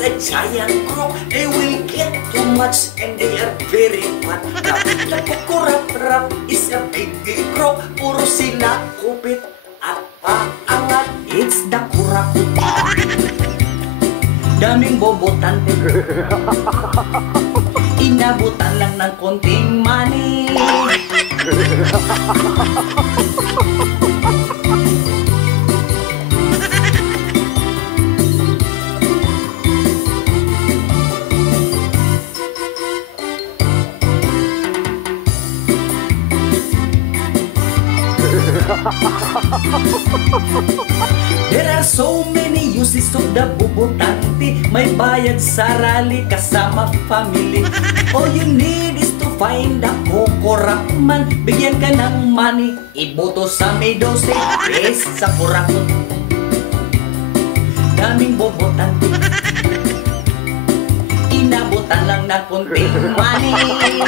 is a giant croc. They will get too much and they are very fat. The kukurap-rap is a big croc. Puro sila kupit at paangat. It's the kurap. Daming bobotante. Inabutan lang ng konting money. There are so many uses of the bubutante. May bayad sa rally kasama family. All you need is to find the kukurap man. Bigyan ka ng money, iboto sa may 12 sa kurakot. Daming bubutante. Inabutan lang na konting money.